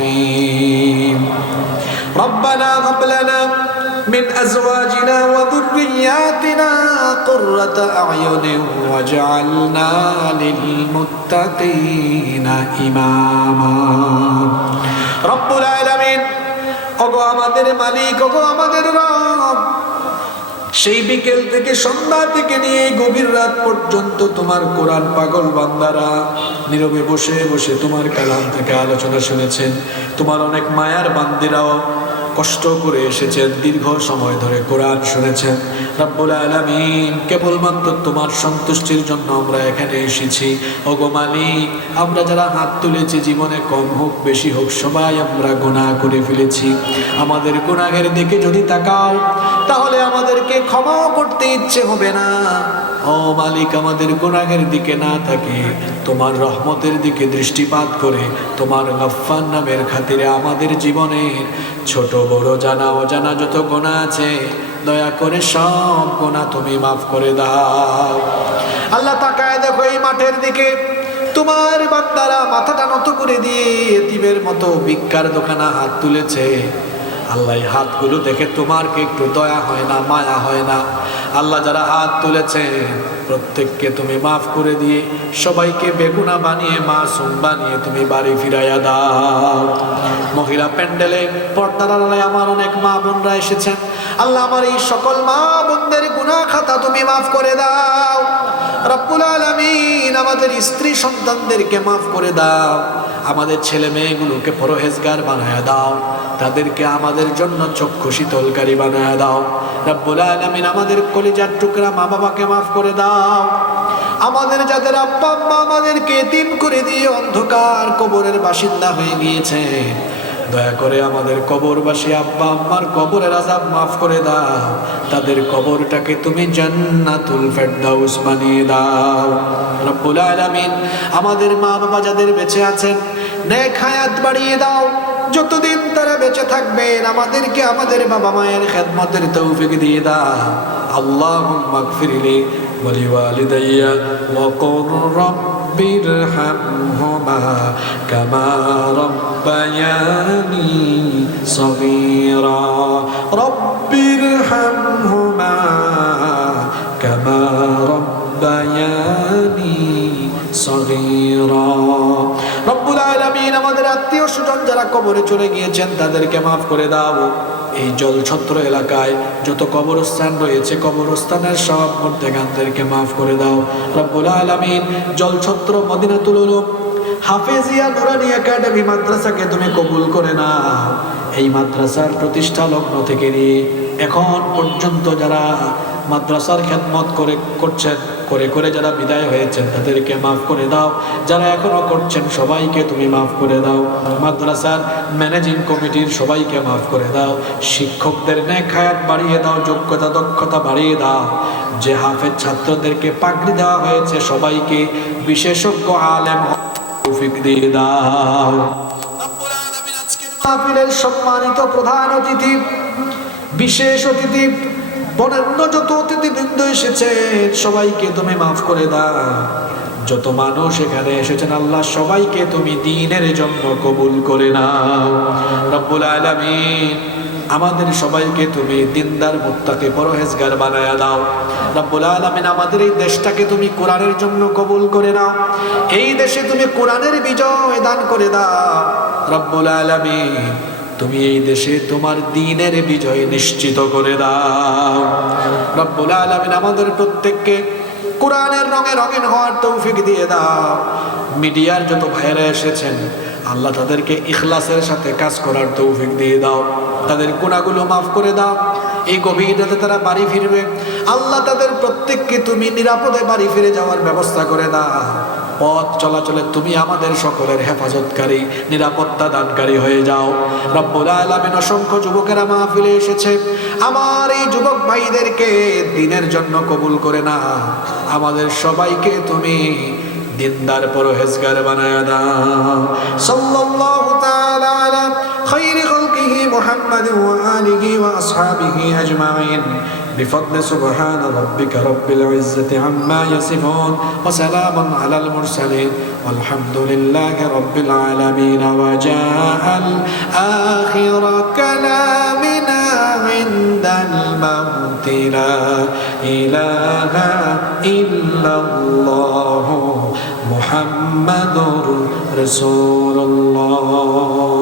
الرحيم ربنا هب لنا من أزواجنا وذرياتنا قرة أعين وجعلنا للمتقين إماما رب العالمين أقوى مدر مليك أقوى مدر رب সেই বিকেল থেকে সন্ধ্যা থেকে নিয়ে গভীর রাত পর্যন্ত তোমার কোরআন পাগল বান্দারা নীরবে বসে বসে তোমার কালাম থেকে আলোচনা শুনেছেন। তোমার অনেক মায়ার বান্দিরাও কষ্ট করে এসেছেন, দীর্ঘ সময় ধরে কোরআন শুনেছেন। রব্বুল আলামিন, কেবলমাত্র তোমার সন্তুষ্টির জন্য আমরা এখানে এসেছি। ওগো মালিক, আমরা যারা হাত তুলেছি, জীবনে কম হোক, বেশি হোক, সবাই আমরা গুনাহ করে ফেলেছি। আমাদের গুনাহের দিকে যদি তাকাও, তাহলে আমাদেরকে ক্ষমা করতে ইচ্ছে হবে না। ও মালিক, আমাদের গুনাহের দিকে না থাকে তোমার রহমতের দিকে দৃষ্টিপাত করে, তোমার গফফার নামের খাতিরে আমাদের জীবনে ছোট বড় জানা, অজানা যত গোনা আছে, দয়া করে সব গোনা তুমি মাফ করে দাও। আল্লাহ তাকায় দেখো এই মাঠের দিকে, তোমার বান্দারা মাথাটা নত করে দিয়ে এতিমের মতো ভিক্ষার দোকানা হাত তুলেছে। আল্লাহ হাতগুলো দেখে তোমার কি একটু দয়া হয় না, মায়া হয় না। আল্লাহ যারা হাত তুলেছে, প্রত্যেককে তুমি মাফ করে দিয়ে সবাইকে বেগুনা বানিয়ে, মাসুম বানিয়ে তুমি বাড়ি ফিরাইয়া দাও। মহিলা প্যান্ডেলে পর্দার আড়ালে আমার অনেক মা বোনরা এসেছেন। আল্লাহ আমার এই সকল মা বোনদের গুণা খাতা তুমি মাফ করে দাও। রব্বুল আলামিন আমাদের স্ত্রী সন্তানদেরকে মাফ করে দাও। আমাদের ছেলে মেয়েগুলোকে পরহেজগার বানায় দাও। তাদেরকে আমাদের জন্য চক্ষু শীতলকারী বানায় দাও। রব্বুল আলামিন আমাদের কলিজার টুকরা মা বাবাকে মাফ করে দাও। আমাদের যাদের আব্বা আম্মা আমাদেরকে তিন করে দিয়ে অন্ধকার কবরের বাসিন্দা হয়ে গিয়েছে। দয়া করে আমাদের কবরবাসী আব্বা আম্মার কবরের আজাব মাফ করে দাও। তাদের কবরটাকে তুমি জান্নাতুল ফেরদাউস বানিয়ে দাও। রব্বুল আলামিন আমাদের মা বাবা যাদের বেঁচে আছেন, নেক হায়াত বাড়িয়ে দাও। যতদিন তারা বেঁচে থাকবেন, আমাদেরকে আমাদের বাবা মায়ের খেদমতের তৌফিক দিয়ে দাও। আল্লাহুম্মা গফিরলি ওয়ালি ওয়ালিদাইয়া ওয়া কুর রাব্বির হামহুমা কামা রব্বায়ানি সগীরা রব্বির হামহুমা কামা রব্বায়ানি সগীরা রব্বুল আলামিন আমাদের আত্মীয় স্বজন যারা কবরে চলে গিয়েছেন, তাদেরকে মাফ করে দাও। এই জলছত্র এলাকায় যত কবরস্থান রয়েছে, কবরস্থানের সব মধ্যেখানদেরকে মাফ করে দাও। রব্বুল আলামিন, জলছত্র মদিনাতুল উলুম, হাফেজিয়া নুরানি একাডেমি মাদ্রাসাকে তুমি কবুল করে না এই মাদ্রাসার প্রতিষ্ঠা লগ্ন থেকে নিয়ে এখন পর্যন্ত যারা মাদ্রাসার খেদমত করে করছেন করে করে যারা বিদায় হয়েছেন তাদেরকে মাফ করে দাও। যারা এখনও করছেন সবাইকে তুমি মাফ করে দাও। মাদ্রাসার ম্যানেজিং কমিটির সবাইকে মাফ করে দাও। শিক্ষকদের ন্যাক বাড়িয়ে দাও যোগ্যতা দক্ষতা বাড়িয়ে দাও। যে হাফেজ ছাত্রদেরকে পাগড়ি দেওয়া হয়েছে সবাইকে বিশেষজ্ঞ আলেম তৌফিক দিয়ে দাও। সম্মানিত প্রধান অতিথি বিশেষ অতিথি বরেণ্য যত অতিথিবৃন্দ এসেছেন সবাইকে তুমি মাফ করে দাও। যত মানুষ এখানে এসেছেন, আল্লাহ সবাইকে তুমি দিনের জন্য কবুল করে নাও। রব্বুল আলামিন, আমাদের সবাইকে তুমি দিনদার মুত্তাকে পরহেজগার বানায়া দাও। রব্বুল আলামিন, আমাদের এই দেশটাকে তুমি কোরআনের জন্য কবুল করে নাও। এই দেশে তুমি কোরআনের বিজয় দান করে দাও। রব্বুল আলামিন তুমি এই দেশে তোমার দিনের বিজয় নিশ্চিত করে দাও। রব্বুল আলামিন আমাদের প্রত্যেককে কোরআনের রঙে রঙিন হওয়ার তৌফিক দিয়ে দাও। মিডিয়ার যত ভাইয়েরা এসেছেন, আল্লাহ তাদেরকে ইখলাসের সাথে কাজ করার তৌফিক দিয়ে দাও। তাদের গুণাগুলো মাফ করে দাও। এই গভীর রাতে তারা বাড়ি ফিরবে। আল্লাহ তাদের প্রত্যেককে তুমি নিরাপদে বাড়ি ফিরে যাওয়ার ব্যবস্থা করে দাও। পথ চলাচলে তুমি আমাদের সকলের হেফাজতকারী, নিরাপত্তা দানকারী হয়ে যাও। রব্বুল আলমিন অসংখ্য যুবকেরা মা ফিরে এসেছে। আমার এই যুবক ভাইদেরকে দিনের জন্য কবুল করে না আমাদের সবাইকে তুমি দিনদার পরহেজগার বানায় দাও। সাল্লাল্লাহু তাআলা خير خلقه محمد وآله وأصحابه أجمعين. بفضل سبحان ربك رب العزة عما يصفون وسلام على المرسلين. والحمد لله رب العالمين. وجاء الآخر كلامنا عند الموت. لا إله إلا الله محمد رسول الله.